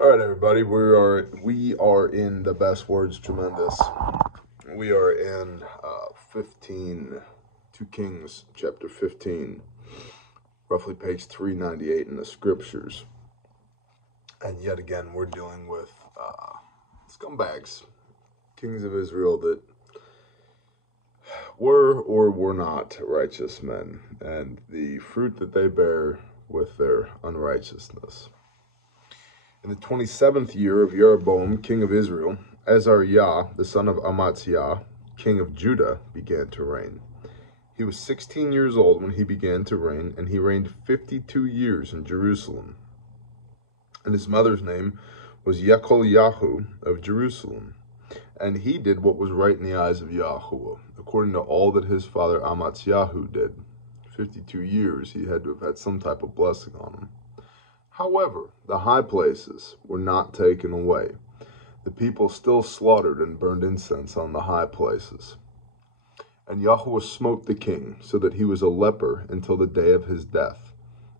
All right, everybody, we are in the best words tremendous. We are in 2 Kings chapter 15, roughly page 398 in the scriptures. And yet again, we're dealing with scumbags, kings of Israel that were or were not righteous men, and the fruit that they bear with their unrighteousness. In the 27th year of Jeroboam, king of Israel, Azariah, the son of Amaziah, king of Judah, began to reign. He was 16 years old when he began to reign, and he reigned 52 years in Jerusalem. And his mother's name was Yecholiahu of Jerusalem. And he did what was right in the eyes of Yahweh, according to all that his father Amaziah did. 52 years, he had to have had some type of blessing on him. However, the high places were not taken away. The people still slaughtered and burned incense on the high places. And Yahweh smote the king, so that he was a leper until the day of his death.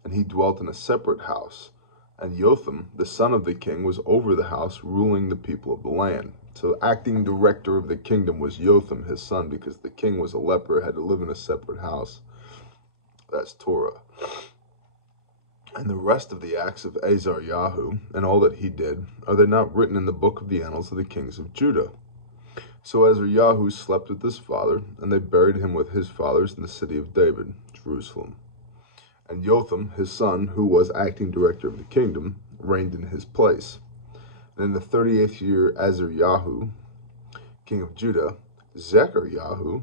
And he dwelt in a separate house. And Jotham, the son of the king, was over the house, ruling the people of the land. So acting director of the kingdom was Jotham, his son, because the king was a leper, had to live in a separate house. That's Torah. And the rest of the acts of Azariah, and all that he did, are they not written in the book of the annals of the kings of Judah? So Azariah slept with his father, and they buried him with his fathers in the city of David, Jerusalem. And Jotham, his son, who was acting director of the kingdom, reigned in his place. And in the 38th year, Azariah, king of Judah, Zechariah,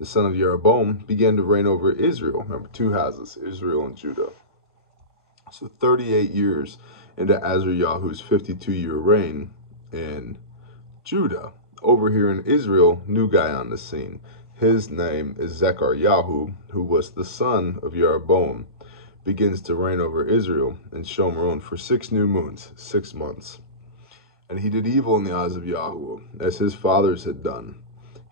the son of Jeroboam, began to reign over Israel. Remember, two houses, Israel and Judah. So 38 years into Azariah's 52-year reign in Judah. Over here in Israel, new guy on the scene. His name is Zechariah, who was the son of Jeroboam, begins to reign over Israel in Shomron for 6 new moons, 6 months. And he did evil in the eyes of Yahweh, as his fathers had done.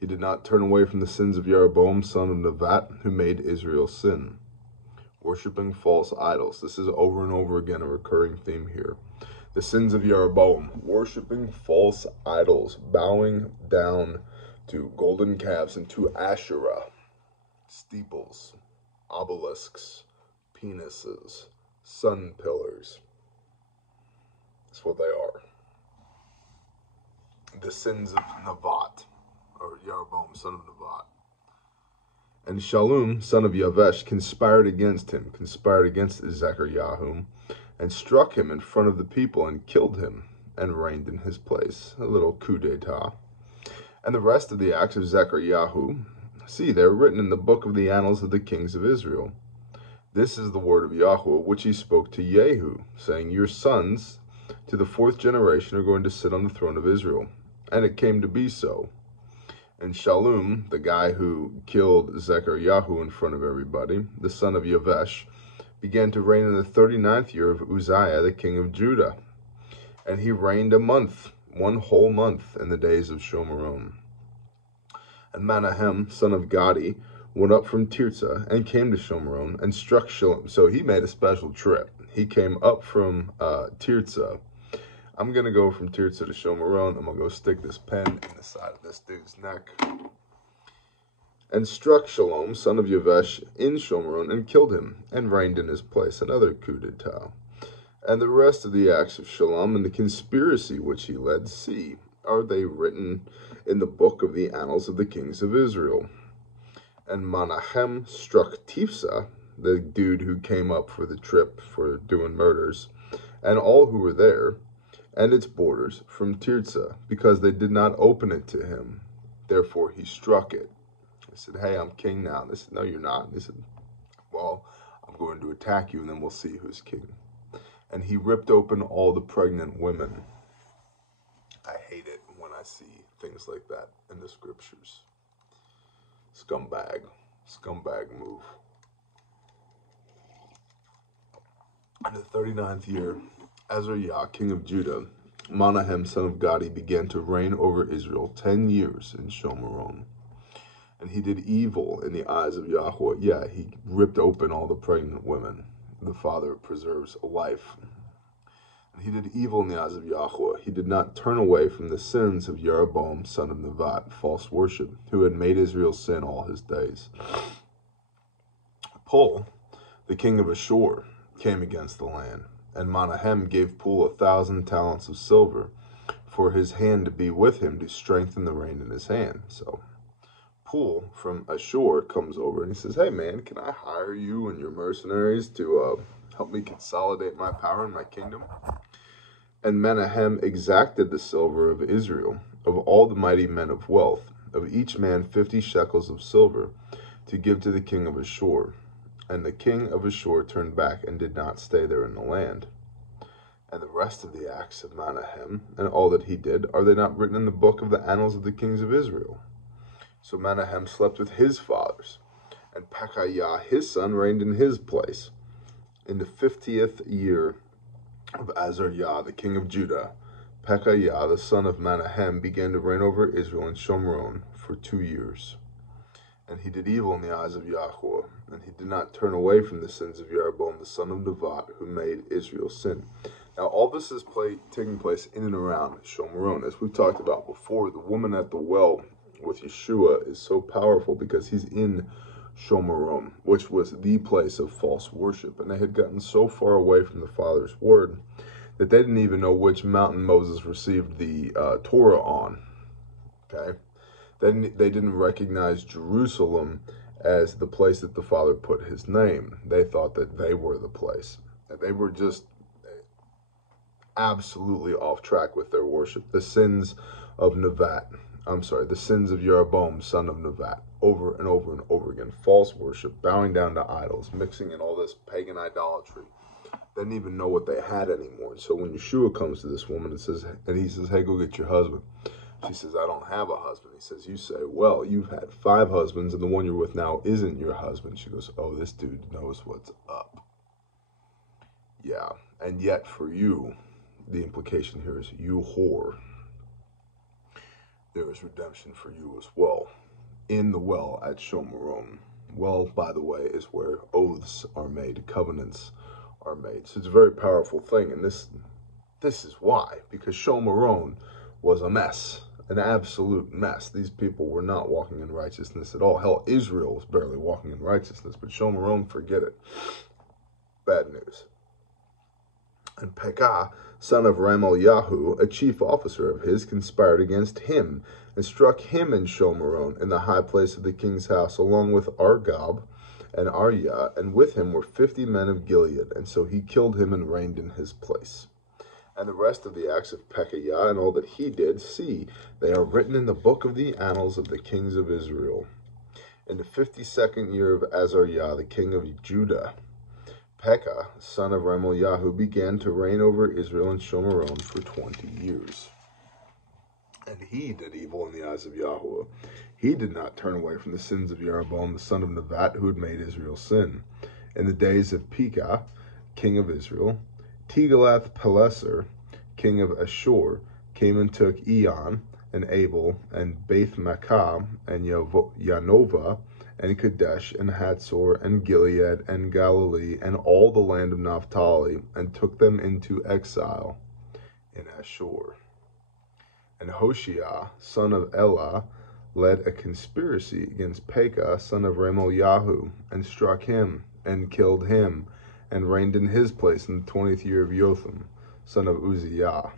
He did not turn away from the sins of Jeroboam, son of Nevat, who made Israel sin. Worshipping false idols. This is over and over again a recurring theme here. The sins of Jeroboam. Worshipping false idols. Bowing down to golden calves and to Asherah. Steeples. Obelisks. Penises. Sun pillars. That's what they are. The sins of Nevat. Or Jeroboam, son of Nevat. And Shallum, son of Yavesh, conspired against Zechariah, and struck him in front of the people and killed him, and reigned in his place. A little coup d'etat. And the rest of the acts of Zechariah, see, they're written in the book of the annals of the kings of Israel. This is the word of Yahweh, which he spoke to Jehu, saying, your sons to the 4th generation are going to sit on the throne of Israel. And it came to be so. And Shallum, the guy who killed Zechariah in front of everybody, the son of Yavesh, began to reign in the 39th year of Uzziah, the king of Judah. And he reigned a month, 1 whole month, in the days of Shomron. And Menahem, son of Gadi, went up from Tirzah and came to Shomron and struck Shallum. So he made a special trip. He came up from Tirzah. I'm going to go from Tirzah to Shomron. I'm going to go stick this pen in the side of this dude's neck. And struck Shallum, son of Yavesh, in Shomron and killed him and reigned in his place. Another coup d'etat. And the rest of the acts of Shallum and the conspiracy which he led, see, are they written in the book of the annals of the kings of Israel. And Menahem struck Tifsa, the dude who came up for the trip for doing murders, and all who were there, and its borders from Tirzah, because they did not open it to him. Therefore he struck it. He said, hey, I'm king now. They said, no, you're not. They said, well, I'm going to attack you, and then we'll see who's king. And he ripped open all the pregnant women. I hate it when I see things like that in the scriptures. Scumbag move. In the 39th year, Azariah, king of Judah, Menahem, son of Gadi, began to reign over Israel 10 years in Shomron. And he did evil in the eyes of Yahweh. Yeah, he ripped open all the pregnant women. The father preserves life. And he did evil in the eyes of Yahweh. He did not turn away from the sins of Jeroboam, son of Nevat, false worship, who had made Israel sin all his days. Pul, the king of Ashur, came against the land, and Menahem gave Pul 1,000 talents of silver for his hand to be with him to strengthen the rein in his hand. So Pul from Ashur comes over and he says, hey man, can I hire you and your mercenaries to help me consolidate my power in my kingdom? And Menahem exacted the silver of Israel, of all the mighty men of wealth, of each man 50 shekels of silver, to give to the king of Ashur. And the king of Ashur turned back and did not stay there in the land. And the rest of the acts of Menahem, and all that he did, are they not written in the book of the annals of the kings of Israel? So Menahem slept with his fathers, and Pekahiah his son reigned in his place. In the 50th year of Azariah, the king of Judah, Pekahiah the son of Menahem began to reign over Israel and Shomron for 2 years. And he did evil in the eyes of Yahweh, and he did not turn away from the sins of Jeroboam the son of Nevat, who made Israel sin. Now, all this is taking place in and around Shomron. As we've talked about before, the woman at the well with Yeshua is so powerful because he's in Shomron, which was the place of false worship. And they had gotten so far away from the Father's word that they didn't even know which mountain Moses received the Torah on. Okay? They didn't recognize Jerusalem as the place that the Father put his name. They thought that they were the place. And they were just absolutely off track with their worship. The sins of the sins of Jeroboam, son of Nevat, over and over and over again. False worship, bowing down to idols, mixing in all this pagan idolatry. They didn't even know what they had anymore. And so when Yeshua comes to this woman and he says, hey, go get your husband. She says, I don't have a husband. He says, you say, well, you've had 5 husbands and the one you're with now isn't your husband. She goes, oh, this dude knows what's up. Yeah, and yet for you, the implication here is you whore. There is redemption for you as well. In the well at Shomron. Well, by the way, is where oaths are made, covenants are made. So it's a very powerful thing, and this is why. Because Shomron was a mess. An absolute mess. These people were not walking in righteousness at all. Hell, Israel was barely walking in righteousness, but Shomron, forget it. Bad news. And Pekah, son of Ramelyahu, a chief officer of his, conspired against him, and struck him in Shomron, in the high place of the king's house, along with Argob and Aryah, and with him were 50 men of Gilead, and so he killed him and reigned in his place. And the rest of the acts of Pekahiah and all that he did, see, they are written in the book of the annals of the kings of Israel. In the 52nd year of Azariah, the king of Judah, Pekah, son of Ramelyahu, began to reign over Israel and Shomron for 20 years. And he did evil in the eyes of Yahweh. He did not turn away from the sins of Jeroboam, the son of Nevat, who had made Israel sin. In the days of Pekah, king of Israel, Tiglath-Pileser, king of Ashur, came and took Eon, and Abel, and Beth-Makkah, and Yanova, and Kadesh, and Hatzor, and Gilead, and Galilee, and all the land of Naphtali, and took them into exile in Ashur. And Hoshea, son of Elah, led a conspiracy against Pekah, son of Ramelyahu, and struck him, and killed him, and reigned in his place in the 20th year of Jotham, son of Uzziah.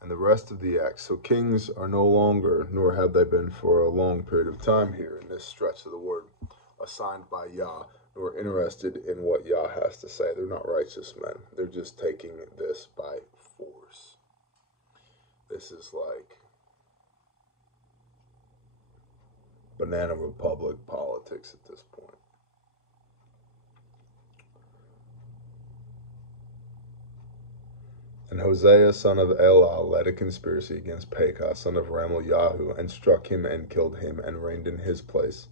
And the rest of the acts. So kings are no longer, nor have they been for a long period of time here in this stretch of the word, assigned by Yah, nor interested in what Yah has to say. They're not righteous men. They're just taking this by force. This is like Banana Republic politics at this point. And Hosea, son of Elah, led a conspiracy against Pekah, son of Ramelyahu, and struck him and killed him, and reigned in his place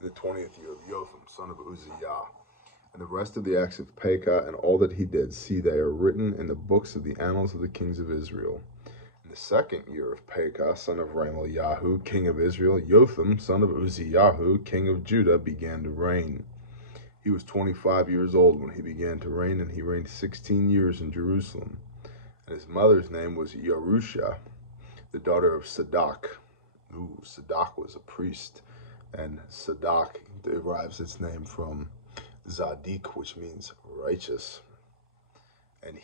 in the 20th year of Jotham, son of Uzziah. And the rest of the acts of Pekah and all that he did, see, they are written in the books of the annals of the kings of Israel. In the 2nd year of Pekah, son of Ramelyahu, king of Israel, Jotham, son of Uzziah, king of Judah, began to reign. He was 25 years old when he began to reign, and he reigned 16 years in Jerusalem. And his mother's name was Yerusha, the daughter of Sadok. Sadok was a priest, and Sadok derives its name from Zadik, which means righteous. And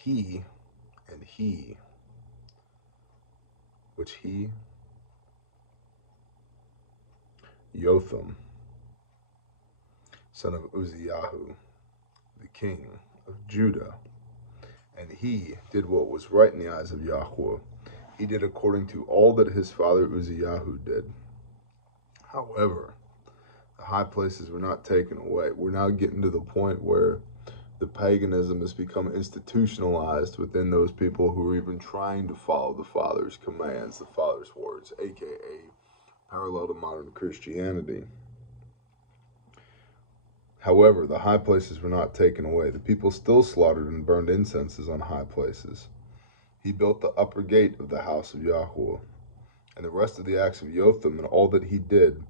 Jotham, son of Uzziyahu, the king of Judah. And he did what was right in the eyes of Yahweh. He did according to all that his father Uzziyahu did. However, the high places were not taken away. We're now getting to the point where the paganism has become institutionalized within those people who are even trying to follow the Father's commands, the Father's words, aka parallel to modern Christianity. However, the high places were not taken away. The people still slaughtered and burned incenses on high places. He built the upper gate of the house of Yahweh. And the rest of the acts of Jotham and all that he did,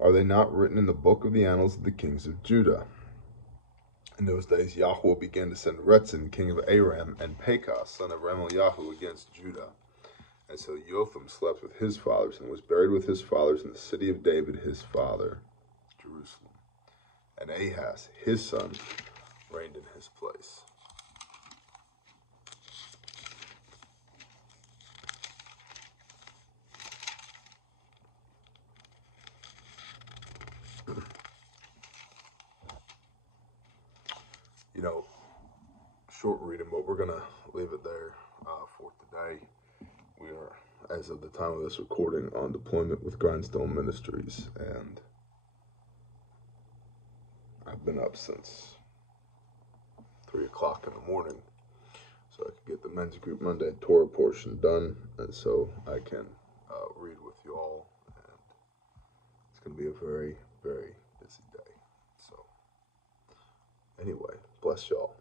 are they not written in the book of the annals of the kings of Judah? In those days, Yahweh began to send Retzin, king of Aram, and Pekah, son of Rameliahu, against Judah. And so Jotham slept with his fathers and was buried with his fathers in the city of David, his father, Jerusalem. And Ahaz, his son, reigned in his place. Short reading, but we're going to leave it there for today. We are, as of the time of this recording, on deployment with Grindstone Ministries, and I've been up since 3 o'clock in the morning so I could get the Men's Group Monday Torah portion done, and so I can read with you all, and it's going to be a very, very busy day. So, anyway, bless y'all.